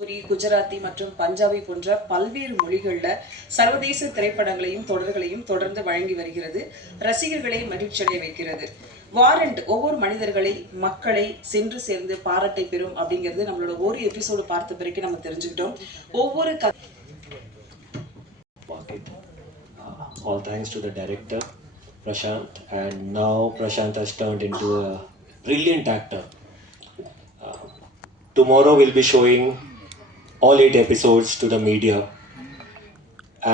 குஜராத்தி மற்றும் பஞ்சாபி போன்ற பல்வேறு மொழிகளில் சர்வதேச திரைப்படங்களையும் தொடர்களையும் தொடர்ந்து வழங்கி வருகிறது. ரசிகர்களை மகிழ்ச்சியடைய வைக்கிறது. வாரண்ட் ஒவ்வொரு மனிதர்களை மக்களை சென்று சேர்ந்து பாராட்டை பெறும் அப்படிங்கிறது நம்மளோட ஒரு எபிசோடு பார்த்த பிறகு நம்ம தெரிஞ்சுக்கிட்டோம். ஒவ்வொரு all thanks to the director Prashant, and now Prashant has turned into a brilliant actor. Tomorrow we'll be showing all 8 episodes to the media,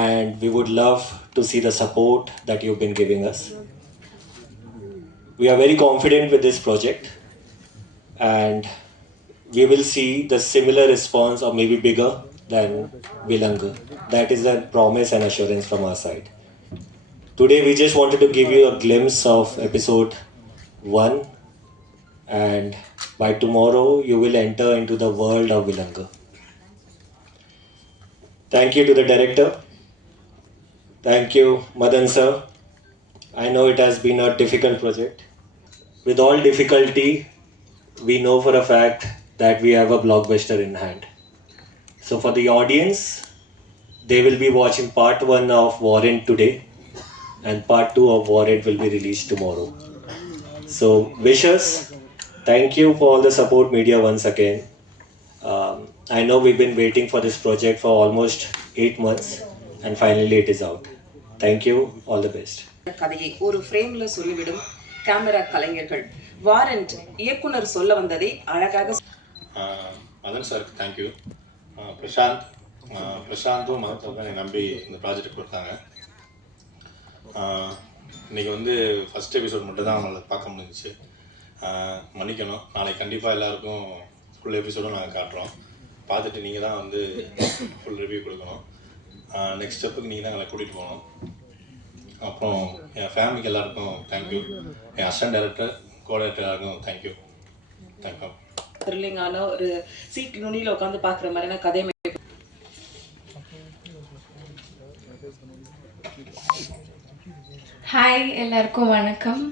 and we would love to see the support that you've been giving us. We are very confident with this project, and we will see the similar response or maybe bigger than Vilanga. That is a promise and assurance from our side. Today we just wanted to give you a glimpse of episode 1, and by tomorrow you will enter into the world of Vilanga. Thank you to the director. Thank you, Madan sir. I know it has been a difficult project. With all difficulty, we know for a fact that we have a blockbuster in hand. So for the audience, they will be watching part 1 of Warrant today, and part 2 of Warrant will be released tomorrow. So wishers, thank you for all the support media once again. I know we've been waiting for this project for almost 8 months, and finally it is out. Thank you, all the best. கதையை ஒரு ஃப்ரேம்ல சொல்லிவிடும் camera கலைஞர்கள். Warrant இயக்குனர் சொல்ல வந்ததை அழகாக மதன் சாருக்கு thank you. பிரசாந்தும் Madan என்னை நம்பி இந்த ப்ராஜெக்ட் கொடுத்தாங்க. இன்றைக்கி வந்து ஃபஸ்ட் எபிசோட் மட்டும் தான் அவங்கள பார்க்க முடிஞ்சிச்சு. மன்னிக்கணும். நாளைக்கு கண்டிப்பாக எல்லாருக்கும் ஃபுல் எபிசோடும் நாங்கள் காட்டுறோம். பார்த்துட்டு நீங்கள் தான் வந்து ஃபுல் ரிவ்யூ கொடுக்கணும். நெக்ஸ்ட் ஸ்டெப்புக்கு நீங்கள் தான் எங்களை கூட்டிகிட்டு போகணும். அப்புறம் என் ஃபேமிலிக்கு எல்லாருக்கும் தேங்க்யூ. என் அசிஸ்டன்ட் டைரக்டர் கோடைரக்டர் எல்லாருக்கும் தேங்க்யூ. தேங்க்யூ. த்ரில்லிங்கான ஒரு சீட் நுனியில் உட்காந்து பார்க்குற மாதிரியான கதை. ஹாய், எல்லாருக்கும் வணக்கம்.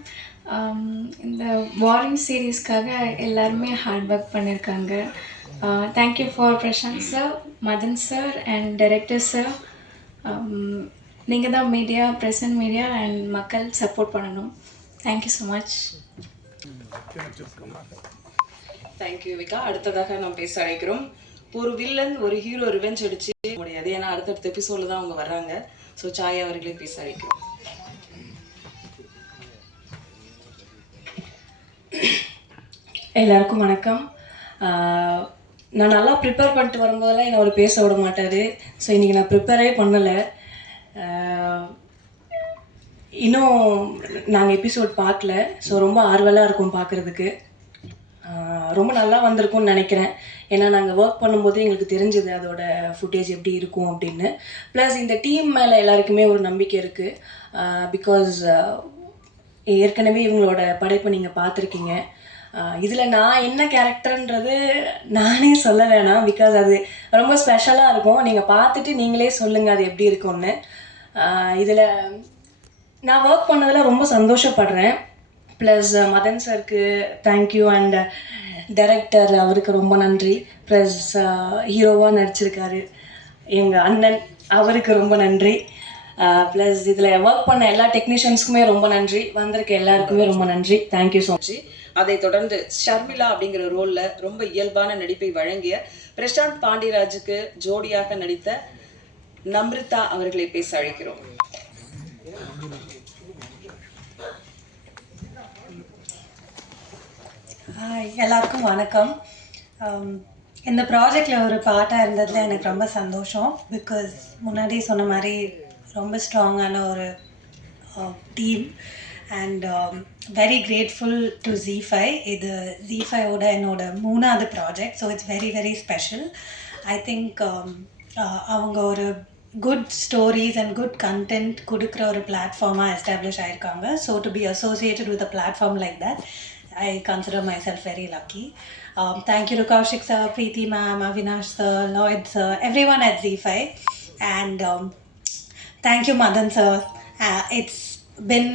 இந்த வாரண்ட் சீரீஸ்க்காக எல்லாருமே ஹார்ட் ஒர்க் பண்ணியிருக்காங்க. Thank you for Prashanth sir, Madan sir and director sir. நீங்கள் தான் மீடியா, ப்ரெசன்ட் மீடியா அண்ட் மக்கள் சப்போர்ட் பண்ணணும். Thank you so much. Thank you Vika. அடுத்ததாக நம்ம பேச அழைக்கிறோம். ஒரு வில்லன் ஒரு ஹீரோ ரிவெஞ்ச் அடிச்சு முடியாது, ஏன்னா அடுத்தடுத்த எபிசோடில் தான் அவங்க வர்றாங்க. ஸோ சாயா அவர்களே பேச அழைக்கிறோம். எல்லாருக்கும் வணக்கம். நான் நல்லா ப்ரிப்பேர் பண்ணிட்டு வரும்போதெல்லாம் என்னை அவர் பேச விட மாட்டார். ஸோ இன்றைக்கி நான் ப்ரிப்பேரே பண்ணலை. இன்னும் நாங்கள் எபிசோட் பார்க்கல. ஸோ ரொம்ப ஆர்வலாக இருக்கும் பார்க்குறதுக்கு. ரொம்ப நல்லா வந்திருக்கும்னு நினைக்கிறேன். ஏன்னா நாங்கள் ஒர்க் பண்ணும்போது எங்களுக்கு தெரிஞ்சது அதோட ஃபுட்டேஜ் எப்படி இருக்கும் அப்படின்னு. ப்ளஸ் இந்த டீம் மேலே எல்லாருக்குமே ஒரு நம்பிக்கை இருக்குது. பிகாஸ் ஏற்கனவே இவங்களோட படைப்பை நீங்கள் பார்த்துருக்கீங்க. இதில் நான் என்ன கேரக்டர்ன்றது நானே சொல்ல வேணாம். பிகாஸ் அது ரொம்ப ஸ்பெஷலாக இருக்கும். நீங்கள் பார்த்துட்டு நீங்களே சொல்லுங்கள் அது எப்படி இருக்கும்னு. இதில் நான் ஒர்க் பண்ணதில் ரொம்ப சந்தோஷப்படுறேன். ப்ளஸ் மதன் சாருக்கு தேங்க்யூ, அண்ட் டைரக்டர் அவருக்கு ரொம்ப நன்றி. ப்ளஸ் ஹீரோவாக நடிச்சிருக்காரு எங்கள் அண்ணன், அவருக்கு ரொம்ப நன்றி. ப்ளஸ் இதில் ஒர்க் பண்ண எல்லா டெக்னீஷியன்ஸுக்குமே ரொம்ப நன்றி. வந்திருக்க எல்லாருக்குமே ரொம்ப நன்றி. Thank you so much. அதை தொடர்ந்து ஷர்மிளா அப்படிங்கிற ரோலில் ரொம்ப இயல்பான நடிப்பை வழங்கிய பிரசாந்த் பாண்டியராஜுக்கு ஜோடியாக நடித்த நம்ரிதா அவர்களை பேச அழைக்கிறோம். எல்லாருக்கும் வணக்கம். இந்த ப்ராஜெக்டில் ஒரு பார்ட்டாக இருந்ததில் எனக்கு ரொம்ப சந்தோஷம். பிகாஸ் முன்னாடி சொன்ன மாதிரி ரொம்ப ஸ்ட்ராங்கான ஒரு team, and very grateful to ZEE5. இது ZEE5ஓட என்னோட 3வது project. So it's very very special. I think அவங்க ஒரு good stories and good content கொடுக்குற ஒரு பிளாட்ஃபார்மாக எஸ்டாப்ளிஷ் ஆகிருக்காங்க. So to be associated with a platform like that, I consider myself very lucky. Thank you to Kaushik sir, Preeti ma'am, Avinash sir, Lloyd sir, everyone at ZEE5. And thank you Madan sir. It's been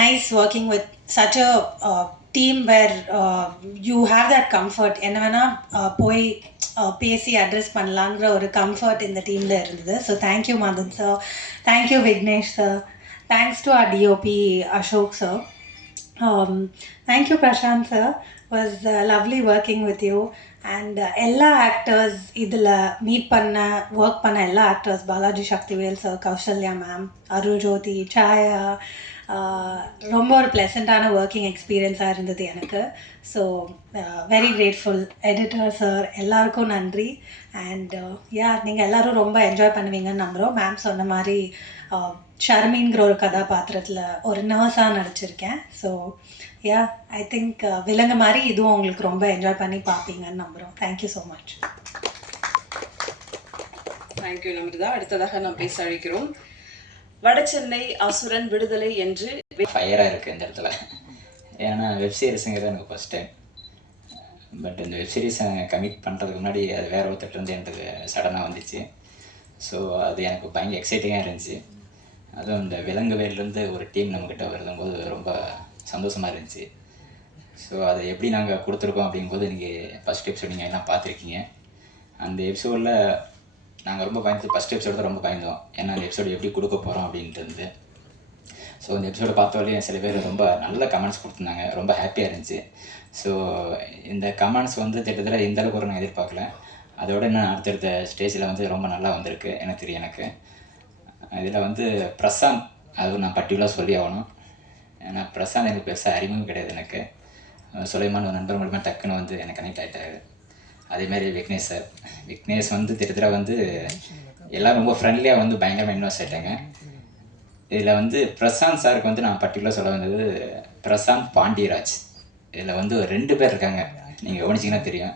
nice working with such a team where you have that comfort. என்ன வேணா போய் பேசி address பண்ணலாங்கிற ஒரு comfort இந்த டீமில் இருந்தது. So thank you Madan sir, thank you Vignesh sir, thanks to our DOP Ashok sir. Thank you Prashant sir, was lovely working with you. And எல்லா actors இதில் மீட் பண்ண ஒர்க் பண்ண எல்லா actors, Balaji Sakthivel sir, Kausalya ma'am, Arul Jothi, Chaya, ரொம்ப ஒரு ப்ளசண்ட்டான ஒர்க்கிங் எக்ஸ்பீரியன்ஸாக இருந்தது எனக்கு. So very grateful. Editor sir எல்லாருக்கும் நன்றி. அண்ட் நீங்கள் எல்லோரும் ரொம்ப என்ஜாய் பண்ணுவீங்கன்னு நம்புகிறோம். மேம் சொன்ன மாதிரி ஷர்மின்கிற ஒரு கதாபாத்திரத்தில் ஒரு நர்ஸாக நடிச்சிருக்கேன். ஸோ ஐ திங்க் விலங்கு மாதிரி இதுவும் உங்களுக்கு ரொம்ப என்ஜாய் பண்ணி பார்ப்பீங்கன்னு நம்புகிறோம். Thank you so much. Thank you Namitha. அடுத்ததாக நாம் பேச அழைக்கிறோம் வடசென்னை அசுரன் விடுதலை என்று. ஃபயராக இருக்குது இந்த இடத்துல. ஏன்னா வெப்சீரிஸுங்கிறது எனக்கு ஃபஸ்ட் டைம். பட் இந்த வெப்சீரிஸை கமிட் பண்ணுறதுக்கு முன்னாடி அது வேற ஒருத்தர்லேருந்து எனக்கு சடனாக வந்துச்சு. ஸோ அது எனக்கு பயங்கர எக்ஸைட்டிங்காக இருந்துச்சு. அதுவும் இந்த விலங்குவேலேருந்து ஒரு டீம் நம்மக்கிட்ட வரும்போது ரொம்ப சந்தோஷமாக இருந்துச்சு. ஸோ அதை எப்படி நாங்கள் கொடுத்துருக்கோம் அப்படிங்கும்போது இன்றைக்கி ஃபஸ்ட் எபிசோட் நீங்கள் எல்லாம் பார்த்துருக்கீங்க. அந்த எபிசோடில் நாங்கள் ரொம்ப பயந்து ஃபஸ்ட் எபிசோடு தான் ரொம்ப பயந்தோம். ஏன்னா அந்த எபிசோடு எப்படி கொடுக்க போகிறோம் அப்படின்ட்டு இருந்து. ஸோ இந்த எபிசோடை பார்த்தாலே சில பேர் ரொம்ப நல்ல கமெண்ட்ஸ் கொடுத்துருந்தாங்க, ரொம்ப ஹாப்பியாக இருந்துச்சு. ஸோ இந்த கமெண்ட்ஸ் வந்து திட்டத்தில் இந்தளவுக்கு ஒரு நான் எதிர்பார்க்கல. அதோட இன்னும் அடுத்தடுத்த ஸ்டேஜில் வந்து ரொம்ப நல்லா வந்திருக்கு எனக்கு தெரியும். எனக்கு இதில் வந்து பிரசாந்த், அது நான் பர்டிகுலராக சொல்லி ஆகணும். ஏன்னா பிரசாந்த் எனக்கு பெருசாக அறிமுகம் கிடையாது. எனக்கு சுலைமான் ஒரு நண்பர் மூலமாக டக்குன்னு வந்து எனக்கு கனெக்ட் ஆகிட்டாரு. அதேமாதிரி விக்னேஷ் சார், விக்னேஷ் வந்து திட்டத்தில் வந்து எல்லோரும் ரொம்ப ஃப்ரெண்ட்லியாக வந்து பயங்கரமாக இன்வெஸ்ட் ஆகிட்டாங்க. இதில் வந்து பிரசாந்த் சாருக்கு வந்து நான் பர்டிகுலராக சொல்ல வந்தது பிரசாந்த் பாண்டியராஜ். இதில் வந்து 2 பேர் இருக்காங்க, நீங்கள் கவனிச்சிங்கன்னா தெரியும்.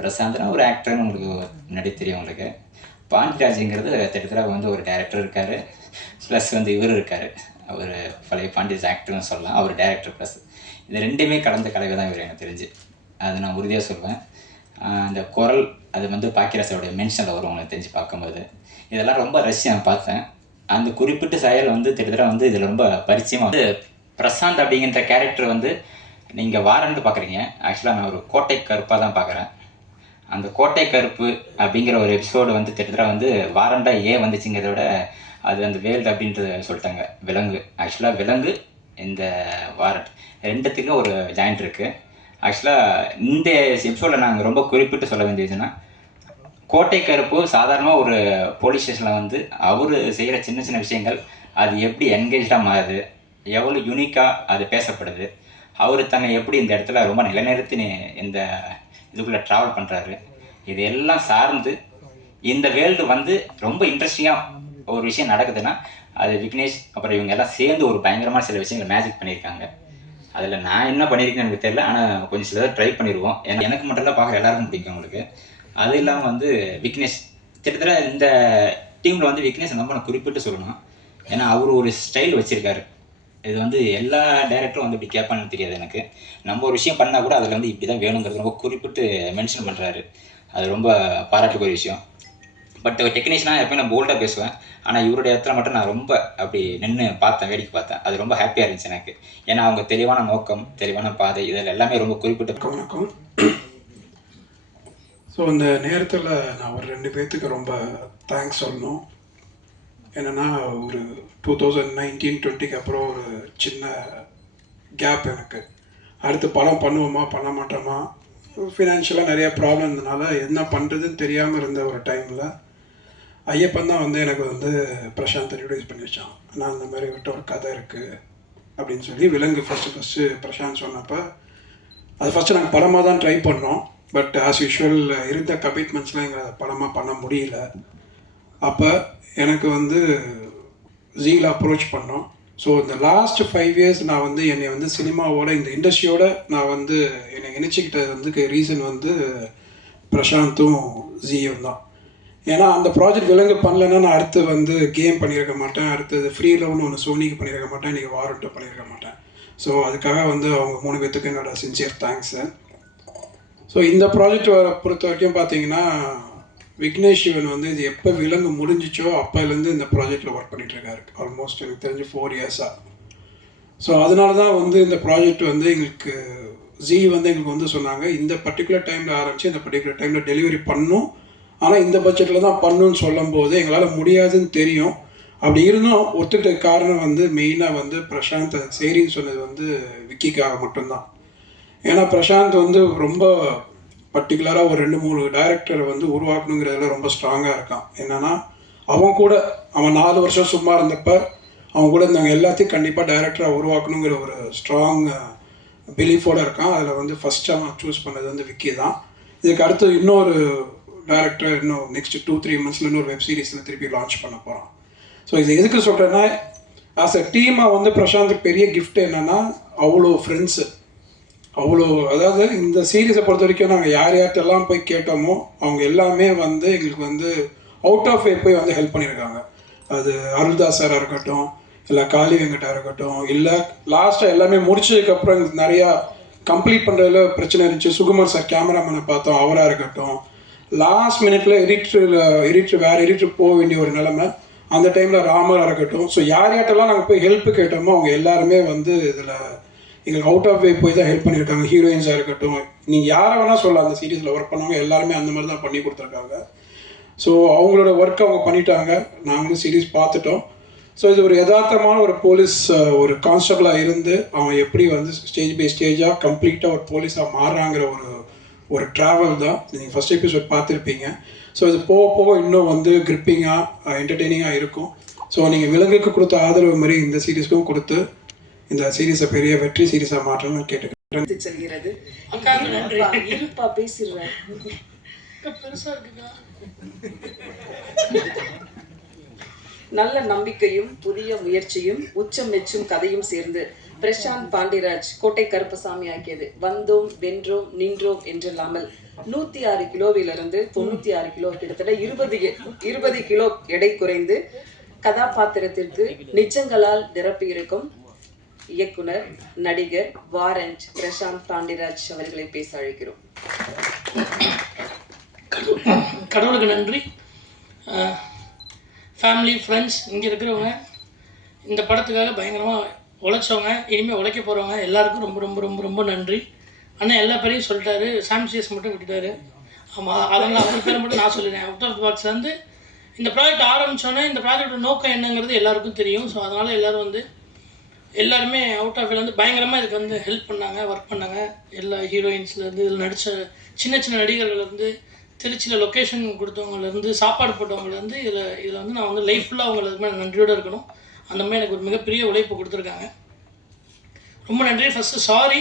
பிரசாந்த்னா ஒரு ஆக்டர்னு உங்களுக்கு முன்னாடி தெரியும் உங்களுக்கு. பாண்டியராஜுங்கிறது திட்டத்தில் வந்து ஒரு டைரக்டர் இருக்கார், ப்ளஸ் வந்து இவர் இருக்கார். அவர் பழைய பாண்டியராஜ் ஆக்டர்னு சொல்லலாம், அவர் டைரக்டர் ப்ளஸ். இது 2மே கலந்த கலவை தான் இவர் எனக்கு தெரிஞ்சு. அது நான் உறுதியாக சொல்வேன். அந்த குரல் அது வந்து பாக்கியராஜோடைய மென்ஷனில் வரும் உங்களுக்கு தெரிஞ்சு பார்க்கும்போது. இதெல்லாம் ரொம்ப ரஷ்யம் பார்த்தேன். அந்த குறிப்பிட்ட செயல் வந்து திட்டத்தட்ட வந்து இதில் ரொம்ப பரிச்சயமாக வந்து பிரசாந்த் அப்படிங்கிற கேரக்டர் வந்து நீங்கள் வாரண்டு பார்க்குறீங்க. ஆக்சுவலாக நான் ஒரு கோட்டை கருப்பாக தான் பார்க்குறேன். அந்த கோட்டை கருப்பு அப்படிங்கிற ஒரு எபிசோடு வந்து திட்டத்தட்ட வந்து வாரண்டா ஏன் வந்துச்சுங்கிறத விட அது அந்த வேல்டு அப்படின்றத சொல்லிட்டாங்க. விலங்கு, ஆக்சுவலாக விலங்கு இந்த வாரண்ட் 2த்துக்கும் ஒரு ஜாயிண்ட் இருக்குது. ஆக்சுவலாக இந்த எபிசோடில் நாங்கள் ரொம்ப குறிப்பிட்டு சொல்ல வேண்டியதுன்னா, கோட்டை கருப்பு சாதாரணமாக ஒரு போலீஸ் ஸ்டேஷனில் வந்து அவர் செய்கிற சின்ன சின்ன விஷயங்கள் அது எப்படி என்கேஜாக மாறுது, எவ்வளோ யூனிக்காக அது பேசப்படுது, அவர் தன்னை எப்படி இந்த இடத்துல ரொம்ப நிலைநிறுத்தி இந்த இதுக்குள்ளே ட்ராவல் பண்ணுறாரு, இது எல்லாம் சார்ந்து இந்த வேர்ல்டு வந்து ரொம்ப இன்ட்ரெஸ்டிங்காக ஒரு விஷயம் நடக்குதுன்னா அது விக்னேஷ் அப்புறம் இவங்க எல்லாம் சேர்ந்து ஒரு பயங்கரமான சில விஷயங்கள் மேஜிக் பண்ணியிருக்காங்க. அதில் நான் என்ன பண்ணியிருக்கேன்னு எனக்கு தெரியல, ஆனால் கொஞ்சம் சிலர் ட்ரை பண்ணிடுவோம். ஏன்னா எனக்கு மட்டும் தான் பார்க்குற எல்லாருக்கும் பிடிக்கும் உங்களுக்கு. அது இல்லாமல் வந்து விக்னேஷ் கிட்டத்தட்ட இந்த டீமில் வந்து விக்னேஷ் நம்ம நான் குறிப்பிட்டு சொல்லணும். ஏன்னா அவர் ஒரு ஸ்டைல் வச்சுருக்காரு. இது வந்து எல்லா டைரக்டரும் வந்து இப்படி கேட்பான்னு தெரியாது எனக்கு. நம்ம ஒரு விஷயம் பண்ணால் கூட அதில் வந்து இப்படி தான் வேணுங்கிறது ரொம்ப குறிப்பிட்டு மென்ஷன் பண்ணுறாரு. அது ரொம்ப பாராட்டுக்குரிய விஷயம். பட் டெக்னீஷியனாக எப்போயும் நான் போல்டாக பேசுவேன். ஆனால் இவருடைய இடத்துல மட்டும் நான் ரொம்ப அப்படி நின்று பார்த்தேன், வேடிக்கை பார்த்தேன். அது ரொம்ப ஹாப்பியாக இருந்துச்சு எனக்கு. ஏன்னா அவங்க தெளிவான நோக்கம், தெளிவான பாதை, இதில் எல்லாமே ரொம்ப குறிப்பிட்டு. வணக்கம். ஸோ இந்த நேரத்தில் நான் ஒரு 2 பேர்த்துக்கு ரொம்ப தேங்க்ஸ் சொல்லணும். என்னென்னா ஒரு 2019-20 அப்புறம் ஒரு சின்ன கேப் எனக்கு. அடுத்து படம் பண்ணுவோமா பண்ண மாட்டோமா, ஃபினான்ஷியலாக நிறைய ப்ராப்ளம் இருந்ததுனால என்ன பண்ணுறதுன்னு தெரியாமல் இருந்த ஒரு டைமில் ஐயப்பன் தான் வந்து எனக்கு வந்து பிரசாந்த் இன்ட்ரடியூஸ் பண்ணி வச்சான். நான் அந்த மாதிரி விட்ட ஒரு கதை இருக்குது அப்படின்னு சொல்லி விலங்கு ஃபஸ்ட்டு பிரசாந்த் சொன்னப்போ அது ஃபஸ்ட்டு நாங்கள் படமாக தான் ட்ரை பண்ணோம். பட் ஆஸ் யூஷுவல் இருந்த கமிட்மெண்ட்ஸ்லாம் எங்களை படமாக பண்ண முடியல. அப்போ எனக்கு வந்து ஜீல அப்ரோச் பண்ணோம். ஸோ இந்த லாஸ்ட் 5 இயர்ஸ் நான் வந்து என்னை வந்து சினிமாவோட இந்த இண்டஸ்ட்ரியோட நான் வந்து என்னை இணைச்சிக்கிட்டது வந்து ரீசன் வந்து பிரசாந்தும் ஜீயும் தான். ஏன்னா அந்த ப்ராஜெக்ட் விலங்கு பண்ணலைன்னா நான் அடுத்து வந்து கேம் பண்ணியிருக்க மாட்டேன், அடுத்தது ஃப்ரீ லவ்னு ஒன்று சோனிக்கு பண்ணியிருக்க மாட்டேன், இன்றைக்கி வாரண்ட்டு பண்ணியிருக்க மாட்டேன். ஸோ அதுக்காக வந்து அவங்க 3 பேர்த்துக்கு என்னோடய சின்சியர் தேங்க்ஸு. ஸோ இந்த ப்ராஜெக்ட் பொறுத்த வரைக்கும் பார்த்தீங்கன்னா விக்னேஷ் சிவன் வந்து இது எப்போ விலங்கு முடிஞ்சிச்சோ அப்போலேருந்து இந்த ப்ராஜெக்டில் ஒர்க் பண்ணிகிட்ருக்காரு. ஆல்மோஸ்ட் எனக்கு தெரிஞ்சு 4 இயர்ஸாக. ஸோ அதனால தான் வந்து இந்த ப்ராஜெக்ட் வந்து எங்களுக்கு ஜி வந்து எங்களுக்கு வந்து சொன்னாங்க இந்த பர்டிகுலர் டைமில் ஆரம்பித்து இந்த பர்டிகுலர் டைமில் டெலிவரி பண்ணும், ஆனால் இந்த பட்ஜெட்டில் தான் பண்ணுன்னு சொல்லும்போது எங்களால் முடியாதுன்னு தெரியும். அப்படி இருந்தும் ஒத்துக்கிட்ட காரணம் வந்து மெயினாக வந்து பிரசாந்த் சரின்னு சொன்னது வந்து விக்கிக்காக மட்டும்தான். ஏன்னா பிரசாந்த் வந்து ரொம்ப பர்டிகுலராக ஒரு 2-3 டைரக்டரை வந்து உருவாக்கணுங்கிறதுல ரொம்ப ஸ்ட்ராங்காக இருக்கான். என்னென்னா அவன் 4 வருஷம் சும்மா இருந்தப்ப அவங்க கூட இருந்தாங்க எல்லாத்தையும் கண்டிப்பாக டைரக்டராக உருவாக்கணுங்கிற ஒரு ஸ்ட்ராங் பிலீஃபோடு இருக்கான். அதில் வந்து ஃபஸ்ட்டு அவன் சூஸ் பண்ணது வந்து விக்கி தான். இதுக்கு அடுத்து இன்னொரு டைரக்டர் இன்னும் நெக்ஸ்ட் 2-3 மந்த்ஸில் இன்னொரு வெப் சீரிஸில் திருப்பி லான்ச் பண்ண போகிறான். ஸோ இது எதுக்கு சொல்கிறேன்னா, ஆஸ் அ டீமாக வந்து பிரசாந்துக்கு பெரிய கிஃப்ட் என்னென்னா அவ்வளோ ஃப்ரெண்ட்ஸு, அவ்வளோ, அதாவது இந்த சீரீஸை பொறுத்த வரைக்கும் நாங்கள் யார்கிட்டெல்லாம் போய் கேட்டோமோ அவங்க எல்லாமே வந்து எங்களுக்கு வந்து அவுட் ஆஃப் வே போய் வந்து ஹெல்ப் பண்ணியிருக்காங்க. அது அருள்தாஸ் சாராக இருக்கட்டும், இல்லை காளி வெங்கட்டா இருக்கட்டும், இல்லை லாஸ்ட்டாக எல்லாமே முடிச்சதுக்கப்புறம் எங்களுக்கு நிறையா கம்ப்ளீட் பண்ணுறதுல பிரச்சனை இருந்துச்சு. சுகுமார் சார் கேமராமேனை பார்த்தோம், அவராக இருக்கட்டும். லாஸ்ட் மினிட்ல வேறு எடிட்டர் போக வேண்டிய ஒரு நிலைமை, அந்த டைமில் ராமராக இருக்கட்டும். ஸோ யார்கிட்டெல்லாம் நாங்கள் போய் ஹெல்ப்பு கேட்டோமோ அவங்க எல்லாருமே வந்து இதில் எங்களுக்கு அவுட் ஆஃப் வே போய் தான் ஹெல்ப் பண்ணியிருக்காங்க. ஹீரோயின்ஸாக இருக்கட்டும், நீங்கள் யாரை வேணால் சொல்லலாம், அந்த சீரீஸில் ஒர்க் பண்ணவங்க எல்லாருமே அந்த மாதிரி தான் பண்ணி கொடுத்துருக்காங்க. ஸோ அவங்களோட ஒர்க் அவங்க பண்ணிட்டாங்க, நாங்களும் சீரீஸ் பார்த்துட்டோம். ஸோ இது ஒரு யதார்த்தமான ஒரு போலீஸ் ஒரு கான்ஸ்டபிளாக இருந்து அவன் எப்படி வந்து ஸ்டேஜ் பை ஸ்டேஜாக கம்ப்ளீட்டாக ஒரு போலீஸாக மாறுறாங்கிற ஒரு ட்ராவல் தான். நீங்கள் ஃபஸ்ட் எபிசோட் பார்த்துருப்பீங்க. ஸோ இது போக போக இன்னும் வந்து கிரிப்பிங்காக என்டர்டெய்னிங்காக இருக்கும். ஸோ நீங்கள் விலங்குக்கு கொடுத்த ஆதரவு மாதிரி இந்த சீரீஸ்க்கும் கொடுத்து இந்த சீரீஸை பெரிய வெற்றி சீரீஸாக மாற்றணும்னு கேட்டுக்கிறேன். செல்கிறது இருப்பா பேசிடுறேன். நல்ல நம்பிக்கையும் புதிய முயற்சியும் உச்சம் மெச்சும் கதையும் சேர்ந்து பிரசாந்த் பாண்டிராஜ் கோட்டை கருப்பசாமி ஆக்கியது வந்தோம் வென்றோம் நின்றோம் என்றில்லாமல் 106 கிலோவிலிருந்து 96 கிலோ, கிட்டத்தட்ட 20 கிலோ எடை குறைந்து கதாபாத்திரத்திற்கு நிஜங்களால் நிரப்பியிருக்கும் இயக்குனர் நடிகர் வாரண்ட் பிரசாந்த் பாண்டிராஜ் அவர்களை பேச அழைக்கிறோம். கடவுளுக்கு நன்றி. ஃபேமிலி ஃப்ரெண்ட்ஸ் இங்கே இருக்கிறவங்க, இந்த படத்துக்காக பயங்கரமாக உழைச்சவங்க, இனிமேல் உழைக்க போகிறவங்க எல்லாருக்கும் ரொம்ப ரொம்ப ரொம்ப ரொம்ப நன்றி. அண்ணன் எல்லா பேரையும் சொல்லிட்டாரு, சாம்சியஸ் மட்டும் விட்டுட்டாரு. ஆமாம், அதனால் அவர் பேரை மட்டும் நான் சொல்லிடுறேன். அவுட் ஆஃப் த பாக்ஸ் வந்து இந்த ப்ராஜெக்ட் ஆரம்பித்தோன்னே இந்த ப்ராஜெக்டோட நோக்கம் என்னங்கிறது எல்லாருக்கும் தெரியும். ஸோ அதனால் எல்லாருமே அவுட் ஆஃப் வந்து பயங்கரமாக இதுக்கு வந்து ஹெல்ப் பண்ணாங்க, ஒர்க் பண்ணாங்க. எல்லா ஹீரோயின்ஸ்லேருந்து இதில் நடித்த சின்ன சின்ன நடிகர்கள்லேருந்து திருச்சியில் லொக்கேஷன் கொடுத்தவங்கலேருந்து சாப்பாடு போட்டவங்கலேருந்து இதில் வந்து நான் வந்து லைஃப் ஃபுல்லாக அவங்களுக்கு மேலே நன்றியோடு இருக்கணும். அந்த மாதிரி எனக்கு ஒரு மிகப்பெரிய உழைப்பு கொடுத்துருக்காங்க. ரொம்ப நன்றி. ஃபஸ்ட்டு சாரி,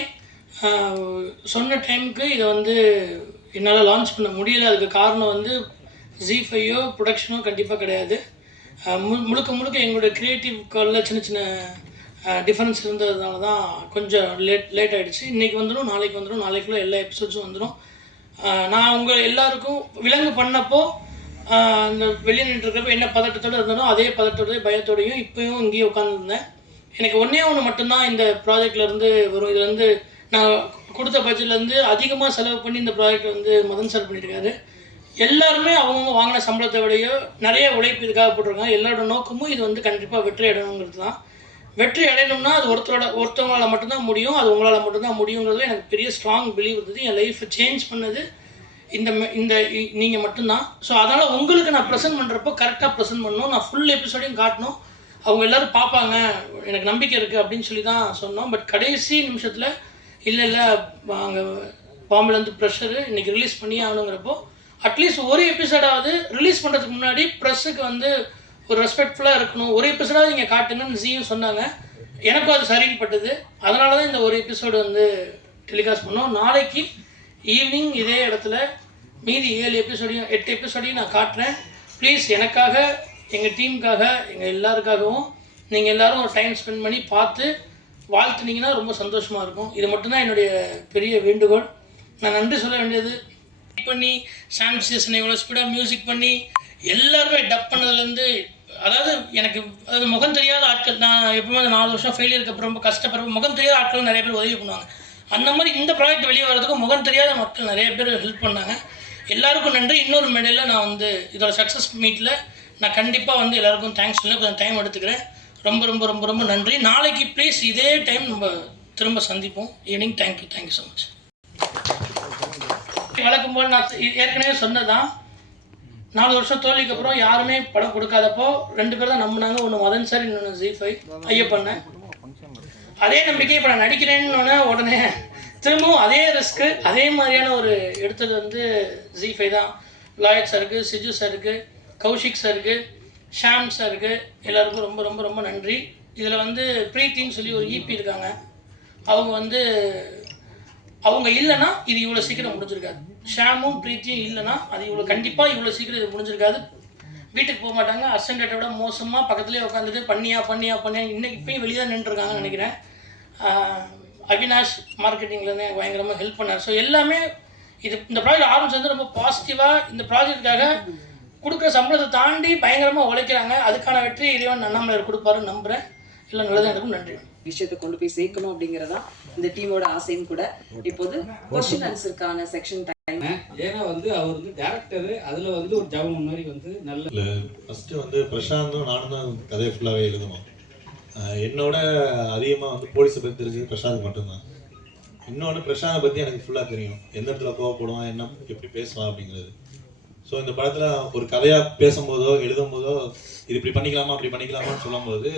சொன்ன டைமுக்கு இதை வந்து என்னால் லான்ச் பண்ண முடியலை. அதுக்கு காரணம் வந்து ஜி5யோ ப்ரொடக்ஷனோ கண்டிப்பாக கிடையாது. முழுக்க எங்களோட க்ரியேட்டிவ் காலில் சின்ன சின்ன டிஃப்ரென்ஸ் இருந்ததுனால தான் கொஞ்சம் லேட் ஆகிடுச்சு. இன்றைக்கி வந்துடும், நாளைக்கு வந்துடும், நாளைக்குள்ளே எல்லா எபிசோட்ஸும் வந்துடும். நான் உங்கள் எல்லாருக்கும் விலங்கு பண்ணப்போ அந்த வெளியே நின்றுருக்கிறப்ப என்ன பதட்டத்தோடு இருந்தாலும் அதே பதட்டத்தோடய பயத்தோடையும் இப்போயும் இங்கேயே உட்காந்துருந்தேன். எனக்கு ஒன்று மட்டும்தான் இந்த ப்ராஜெக்ட்லேருந்து வரும். இதில் வந்து நான் கொடுத்த பட்ஜெட்லேருந்து அதிகமாக செலவு பண்ணி இந்த ப்ராஜெக்ட் வந்து மதன் சார் பண்ணியிருக்காரு. எல்லாருமே அவங்கவுங்க வாங்கின சம்பளத்தை விடையோ நிறைய உழைப்பு இதுக்காக போட்டிருக்காங்க. எல்லாரோட நோக்கமும் இது வந்து கண்டிப்பாக வெற்றி அடையணுங்கிறது தான். வெற்றி அடையணும்னா அது ஒருத்தவங்களால் மட்டும்தான் முடியும், அது உங்களால் மட்டும்தான் முடியுங்கிறது எனக்கு பெரிய ஸ்ட்ராங் பிலீவ் இருந்தது. என் லைஃப்பை சேஞ்ச் பண்ணது இந்த நீங்கள் மட்டும்தான். ஸோ அதனால் உங்களுக்கு நான் ப்ரெசென்ட் பண்ணுறப்போ கரெக்டாக ப்ரெசென்ட் பண்ணணும், நான் ஃபுல் எபிசோடையும் காட்டணும், அவங்க எல்லோரும் பார்ப்பாங்க, எனக்கு நம்பிக்கை இருக்குது அப்படின்னு சொல்லி தான் சொன்னோம். பட் கடைசி நிமிஷத்தில் இல்லை அங்கே பாம்பேலேருந்து ப்ரெஷரு இன்றைக்கி ரிலீஸ் பண்ணி ஆகணுங்கிறப்போ அட்லீஸ்ட் ஒரு எபிசோடாவது ரிலீஸ் பண்ணுறதுக்கு முன்னாடி ப்ரெஸ்ஸுக்கு வந்து ஒரு ரெஸ்பெக்ட்ஃபுல்லாக இருக்கணும், ஒரு எபிசோடாவது நீங்கள் காட்டுங்கன்னு ஜியும் சொன்னாங்க. எனக்கும் அது சரின்னு பட்டது. அதனால தான் இந்த ஒரு எபிசோடு வந்து டெலிகாஸ்ட் பண்ணோம். நாளைக்கு ஈவினிங் இதே இடத்துல மீதி 8 எபிசோடையும் நான் காட்டுறேன். ப்ளீஸ் எனக்காக, எங்கள் டீமுக்காக, எங்கள் எல்லாருக்காகவும் நீங்கள் எல்லோரும் ஒரு டைம் ஸ்பெண்ட் பண்ணி பார்த்து வாழ்த்துனீங்கன்னா ரொம்ப சந்தோஷமாக இருக்கும். இது மட்டும்தான் என்னுடைய பெரிய வேண்டுகோள். நான் நன்றி சொல்ல வேண்டியது பண்ணி சாம்சியஸனை இவ்வளோ ஸ்பீடாக மியூசிக் பண்ணி எல்லாருமே டப் பண்ணதுலேருந்து, அதாவது முகம் தெரியாத ஆட்கள், நான் எப்பவுமே 4 வருஷம் ஃபெயிலியருக்கு அப்புறம் ரொம்ப கஷ்டப்படுற முகம் தெரியாத ஆட்கள் நிறைய பேர் உதவி பண்ணுவாங்க. அந்த மாதிரி இந்த ப்ராஜெக்ட் வெளியே வர்றதுக்கு முகம் தெரியாத மக்கள் நிறைய பேர் ஹெல்ப் பண்ணாங்க. எல்லாருக்கும் நன்றி. இன்னொரு மேடையில் நான் வந்து இதோட சக்ஸஸ் மீட்டில் நான் கண்டிப்பாக வந்து எல்லாருக்கும் தேங்க்ஸ் சொல்ல கொஞ்சம் டைம் எடுத்துக்கிறேன். ரொம்ப ரொம்ப ரொம்ப ரொம்ப நன்றி. நாளைக்கு ப்ளீஸ் இதே டைம் நம்ம திரும்ப சந்திப்போம் ஈவினிங். Thank you so much. வழக்கம் போல் நான் ஏற்கனவே சொன்னதான், 4 வருஷம் தோல்விக்கு அப்புறம் யாருமே படம் கொடுக்காதப்போ 2 பேர் தான் நம்பினாங்க. ஒன்று மதன் சார், இன்னொன்று ஜீஃபை ஐயப்பண்ண. அதே நம்பிக்கை இப்போ நான் நடிக்கிறேன்னு உடனே திரும்பவும் அதே ரிஸ்க்கு அதே மாதிரியான ஒரு எடுத்தது வந்து ஜீஃபை தான். லாயட் சாருக்கு, சிஜு சாருக்கு, கௌஷிக் சாருக்கு, ஷாம் சாருக்கு எல்லாருக்கும் ரொம்ப ரொம்ப ரொம்ப நன்றி. இதில் வந்து ப்ரீத்தின்னு சொல்லி ஒரு ஈபி இருக்காங்க. அவங்க வந்து அவங்க இல்லைன்னா இது இவ்வளோ சீக்கிரம் முடிஞ்சிருக்காது. ஷாமும் ப்ரீத்தியும் இல்லைன்னா அது கண்டிப்பாக இவ்வளோ சீக்கிரம் இது முடிஞ்சிருக்காது. வீட்டுக்கு போக மாட்டாங்க. அசிஸ்டண்ட்டை விட மோசமாக பக்கத்துலேயே உட்காந்துட்டு பண்ணியா இன்னைக்கு இப்பயும் வெளியே தான் நின்றுருக்காங்கன்னு நினைக்கிறேன். அவினாஷ் மார்க்கெட்டிங்லேருந்து எனக்கு பயங்கரமாக ஹெல்ப் பண்ணார். ஸோ எல்லாமே இந்த ப்ராஜெக்ட் ஆரம்பிச்சு வந்து ரொம்ப பாசிட்டிவாக இந்த ப்ராஜெக்டுக்காக கொடுக்குற சம்பளத்தை தாண்டி பயங்கரமாக உழைக்கிறாங்க. அதுக்கான வெற்றி இறைவன் அண்ணாமலையார் கொடுப்பாருன்னு நம்புகிறேன். எல்லாம் நல்லதாக இருக்கும். நன்றி. விஷயத்தை கொண்டு போய் சேர்க்கணும் அப்படிங்கிறதா இந்த டீமோட ஆசையும் கூட. இப்போது கொஸ்டின் ஆன்சருக்கான செக்ஷன் டைம். ஏன்னா வந்து அவர் வந்து டேரக்டர், அதில் வந்து ஒரு ஜபம் மாதிரி வந்து நல்ல ஃபஸ்ட்டு வந்து பிரசாந்தும் நானும் தான் கதையை ஃபுல்லாகவே எழுதணும். என்னோட அதிகமாக வந்து போலீஸை பற்றி தெரிஞ்சது பிரசாந்த் மட்டும்தான். இன்னொன்று பிரசாந்தை பற்றி எனக்கு ஃபுல்லாக தெரியும். எந்த இடத்துல கோவப்படுவான், என்ன எப்படி பேசுவான் அப்படிங்கிறது. ஸோ இந்த படத்தில் ஒரு கதையாக பேசும்போதோ எழுதும் போதோ இது இப்படி பண்ணிக்கலாமா அப்படி பண்ணிக்கலாமான்னு சொல்லும்போது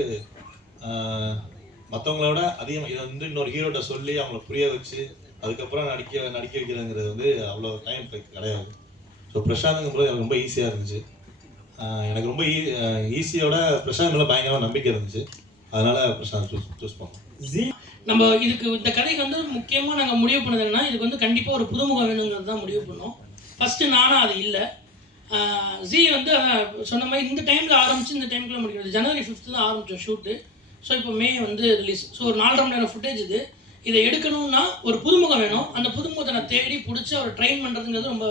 மற்றவங்களோட அதிகமாக இதை வந்து இன்னொரு ஹீரோட்ட சொல்லி அவங்கள புரிய வச்சு அதுக்கப்புறம் நடிக்க வைக்கிறதுங்கிறது வந்து அவ்வளோ டைம் கிடையாது. ஸோ பிரசாந்துங்கும்போது எனக்கு ரொம்ப ஈஸியாக இருந்துச்சு. எனக்கு ரொம்ப ஈஸியோட பிரசாந்த் மேலே பயங்கரமாக நம்பிக்கை இருந்துச்சு. அதனால் பிரசாந்த் சூஸ் பண்ணோம். நம்ம இதுக்கு இந்த கதைக்கு வந்து முக்கியமாக நாங்கள் முடிவு பண்ணது என்னன்னா, இதுக்கு வந்து கண்டிப்பாக ஒரு புதுமுகம் வேணுங்கிறது தான் முடிவு பண்ணோம். ஃபஸ்ட்டு நானும் அது இல்லை. ஜி வந்து சொன்ன மாதிரி இந்த டைமில் ஆரம்பித்து இந்த டைமுக்குள்ளே முடிக்கிறது. ஜனவரி 5 தான் ஆரம்பித்தோம் ஷூட்டு. ஸோ இப்போ மே வந்து ரிலீஸ். ஸோ ஒரு 4.5 மணி நேரம் ஃபுட்டேஜ் இது. இதை எடுக்கணும்னா ஒரு புதுமுகம் வேணும். அந்த புதுமுகத்தை நான் தேடி பிடிச்சி அவர் ட்ரெயின் பண்ணுறதுங்கிறது ரொம்ப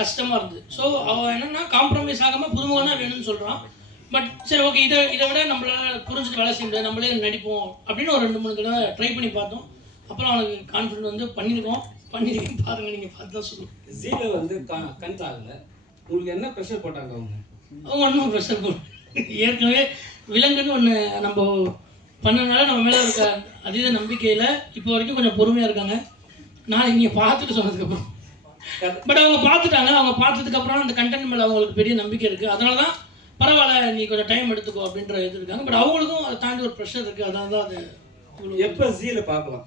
கஷ்டமாக இருந்தது. ஸோ அவன் என்னென்னா காம்ப்ரமைஸ் ஆகாமல் புதுமுகம் தான் வேணும்னு சொல்கிறான். பட் சரி ஓகே, இதை விட நம்மளால் புரிஞ்சுட்டு வேலை செய்ய முடியாது, நம்மளே நடிப்போம் அப்படின்னு ஒரு 2-3 தடவை ட்ரை பண்ணி பார்த்தோம். அப்புறம் அவனுக்கு கான்ஃபிடென்ட் வந்து பண்ணியிருக்கேன் பாருங்கள், நீங்கள் பார்த்து தான் சொல்லுவோம். ஜீல வந்து கன்ஸ் ஆகலை. உங்களுக்கு என்ன ப்ரெஷர் போட்டாங்க அவங்க ஒன்றும் ப்ரெஷர் போட்டு ஏற்கனவே விலங்குன்னு ஒன்று நம்ம பண்ணனால நம்ம மேலே இருக்க அதீத நம்பிக்கையில் இப்போ வரைக்கும் கொஞ்சம் பொறுமையாக இருக்காங்க. நான் இங்கே பார்த்துட்டு சொன்னதுக்கப்புறம் பட் அவங்க பார்த்துட்டாங்க. அவங்க பார்த்ததுக்கப்புறம் அந்த கண்டென்ட் மேலே அவங்களுக்கு பெரிய நம்பிக்கை இருக்குது. அதனால தான் பரவாயில்ல நீ கொஞ்சம் டைம் எடுத்துக்கோ அப்படின்ற இது இருக்காங்க. பட் அவங்களுக்கும் அதை தாண்டி ஒரு ப்ரெஷர் இருக்குது. அதனால தான் அது எப்போ ஜீல பார்க்கலாம்?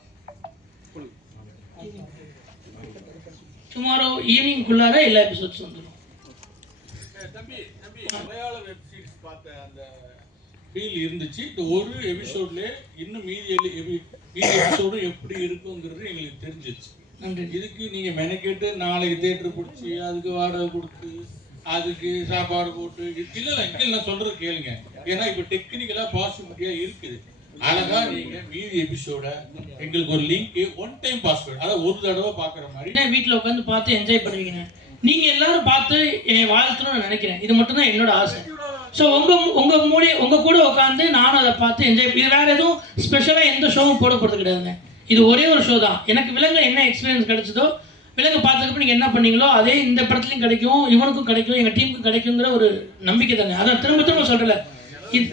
டுமாரோ ஈவினிங்குள்ளார எல்லா எபிசோட்ஸ் வந்துடும். மலையாள வெப் சீரிஸ் பார்த்த அந்த ஃபீல் இருந்துச்சு. இந்த ஒரு எபிசோட்ல இன்னும் மீதி எபிசோடும் எப்படி இருக்குங்கிறது எங்களுக்கு தெரிஞ்சிச்சு. இதுக்கு நீங்க மெனக்கெட்டு நாளைக்கு தியேட்டர் பிடிச்சி அதுக்கு வாடகை கொடுத்து அதுக்கு சாப்பாடு போட்டு இல்லை நான் சொல்றது கேளுங்க. ஏன்னா இப்போ டெக்னிக்கலா பாசிபிலிட்டியா இருக்குது. அழகா நீங்க மீதி எபிசோட எங்களுக்கு ஒரு லிங்க் 1 டைம் பாஸ்வேர்ட், அதாவது ஒரு தடவை பாக்குற மாதிரி வீட்டில் உட்காந்து பார்த்து என்ஜாய் பண்ணுவீங்க. நீங்க எல்லாரும் பார்த்து என்னை வாழ்த்தணும்னு நினைக்கிறேன். இது மட்டும் தான் என்னோட ஆசை. ஸோ உங்க கூட உட்காந்து நானும் அதை பார்த்து என்ஜாய். இது வேற எதுவும் ஸ்பெஷலாக எந்த ஷோவும் போடப்படுறது கிடையாதுங்க. இது ஒரே ஒரு ஷோ தான். எனக்கு விலங்கு என்ன எக்ஸ்பீரியன்ஸ் கிடைச்சதோ, விலங்கு பார்த்ததுக்கு நீங்கள் என்ன பண்ணீங்களோ அதே இந்த படத்துலையும் கிடைக்கும், இவனுக்கும் கிடைக்கும், எங்கள் டீமுக்கும் கிடைக்குங்கிற ஒரு நம்பிக்கை தானே. அதை திரும்ப சொல்கிறல இது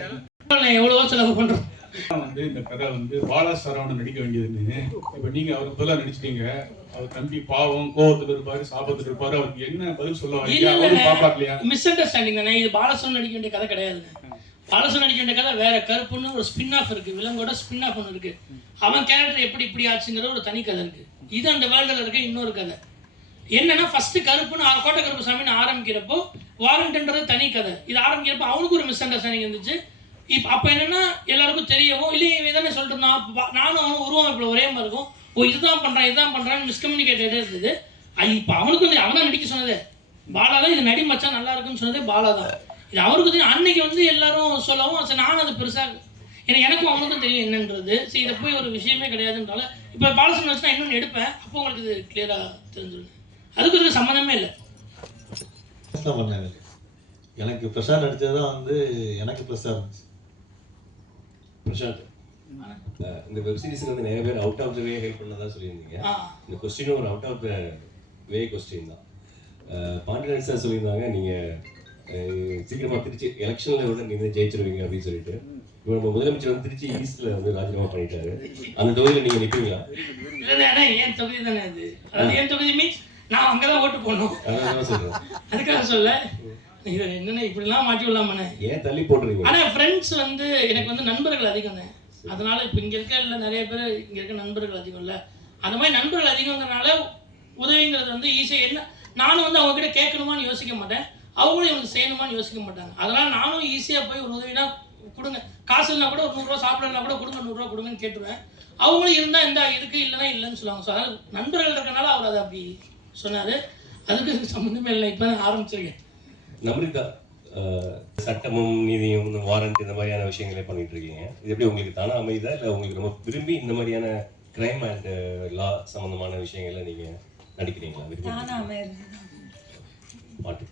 எவ்வளவோ செலவு பண்ணுறோம். வந்து இந்த கதை வந்து பாலா சரவணன் நடிக்க வேண்டியதுன்னு இப்போ நீங்க அவருக்கு பதிலாக நடிச்சிட்டீங்க. அவர் தம்பி பாவம் கோவத்துக்கு இருப்பாரு, சாபத்துக்கு இருப்பாரு. அவருக்கு என்ன பதில் சொல்ல வரீங்க? மிஸ் அண்டர்ஸ்டாண்டிங் தானே. இது பாலசன் நடிக்க வேண்டிய கதை கிடையாதுங்க. பாலசன் நடிக்க வேண்டிய கதை வேற. கருப்புன்னு ஒரு ஸ்பின் ஆஃப் இருக்கு, விலங்கோட ஸ்பின் ஆஃப் ஒன்று இருக்கு. அவன் கேரக்டர் இப்படி ஆச்சுங்கிற ஒரு தனி கதை இருக்கு. இது அந்த வேர்ல்டில் இருக்க இன்னொரு கதை. என்னன்னா ஃபர்ஸ்ட் கருப்புன்னு கோட்டை கருப்பு சாமின்னு ஆரம்பிக்கிறப்போ வாரண்ட்ன்றது தனி கதை. இது ஆரம்பிக்கிறப்போ அவனுக்கு ஒரு மிஸ் அண்டர்ஸ்டாண்டிங் இருந்துச்சு. இப்போ அப்போ என்னன்னா எல்லாருக்கும் தெரியவும் இல்லை இவன் தானே சொல்லிட்டு இருந்தான். நானும் அவனும் உருவம் இப்போ ஒரே மாதிரி இருக்கும். இதுதான் பண்ணுறான் மிஸ்கம்யூனிகேட்டடே இருந்தது. இப்போ அவனுக்கு வந்து அவன் தான் நடிக்க சொன்னதே பாலா தான். இது நடி மச்சான் நல்லா இருக்குன்னு சொன்னதே பாலா தான். இது அவருக்கு தெரியும். அன்னைக்கு வந்து எல்லாரும் சொல்லவும் சரி நானும் அது பெருசாக எனக்கும் அவனுக்கும் தெரியும் என்னன்றது. சரி இதை போய் ஒரு விஷயமே கிடையாதுன்றால இப்போ பாலசன் வச்சு நான் இன்னொன்று எடுப்பேன். அப்போ உங்களுக்கு இது கிளியராக தெரிஞ்சிடும். அதுக்கு இதுக்கு சம்மந்தமே இல்லை. எனக்கு பிரசாந்த் நடித்தது தான் வந்து எனக்கு ப்ளஸ்ஸாக இருந்துச்சு. பிரசாந்த், இந்த வெப் சீரிஸ்க்கு வந்து நிறைய பேர் out of the way help பண்ணதான் சொல்லியிருந்தீங்க. இந்த கொஸ்டினும் ஒரு out of the way question தான். பாண்டியன் சார் சொல்லியிருந்தாங்க நீங்கள் சீக்கிரமாக திருச்சி எலெக்ஷனில் விட நீங்கள் ஜெயிச்சிருவீங்க அப்படின்னு சொல்லிட்டு. இப்போ நம்ம முதலமைச்சர் வந்து திருச்சி ஈஸ்ட்ல வந்து ராஜினாமா பண்ணிட்டாரு. அந்த தொகுதியில் நீங்கள் நிற்பீங்களா? என் தொகுதி தானே அது. என் தொகுதி மீன்ஸ் நான் அங்கே தான் ஓட்டு போடணும். அதான் சொல்றேன். அதுக்காக சொல்ல இது என்னென்ன இப்படிலாம் மாட்டி விடலாமண்ணே. ஏன் தள்ளி போட்டுறீங்க? ஆனால் ஃப்ரெண்ட்ஸ் வந்து எனக்கு வந்து நண்பர்கள் அதிகம்ண்ணே. அதனால இப்போ இங்கே இருக்க இல்லை நிறைய பேர் இங்கே இருக்க நண்பர்கள் அதிகம் இல்லை. அந்த மாதிரி நண்பர்கள் அதிகங்கிறனால உதவிங்கிறது வந்து ஈஸியாக என்ன நானும் வந்து அவங்ககிட்ட கேட்கணுமான்னு யோசிக்க மாட்டேன், அவங்களும் இவங்க செய்யணுமான்னு யோசிக்க மாட்டாங்க. அதனால் நானும் ஈஸியாக போய் ஒரு உதவினா கொடுங்க, காசு இல்லைனா கூட ஒரு 100 ரூபா சாப்பிடலாம் கூட கொடுங்க, 100 ரூபா கொடுங்கன்னு கேட்டுருவேன். அவங்களும் இருந்தால் இந்த இருக்குது இல்லைன்னா இல்லைன்னு சொல்லுவாங்க. ஸோ அதனால் நண்பர்கள் இருக்கனால அவர் அதை அப்படி சொன்னார். அதுக்கு சம்மந்தமே இல்லை, இப்போ தான் ஆரம்பிச்சிருக்கேன். நம்மளுக்கு சட்டமும் நீதியும் இந்த வாரண்ட் இந்த மாதிரியான விஷயங்களே பண்ணிட்டு இருக்கீங்க. இது எப்படி உங்களுக்கு தானே அமைதா இல்லை உங்களுக்கு ரொம்ப விரும்பி இந்த மாதிரியான கிரைம் அண்ட் லா சம்மந்தமான விஷயங்கள்ல நீங்கள் நடிக்கிறீங்களா? விரும்பி பாட்டு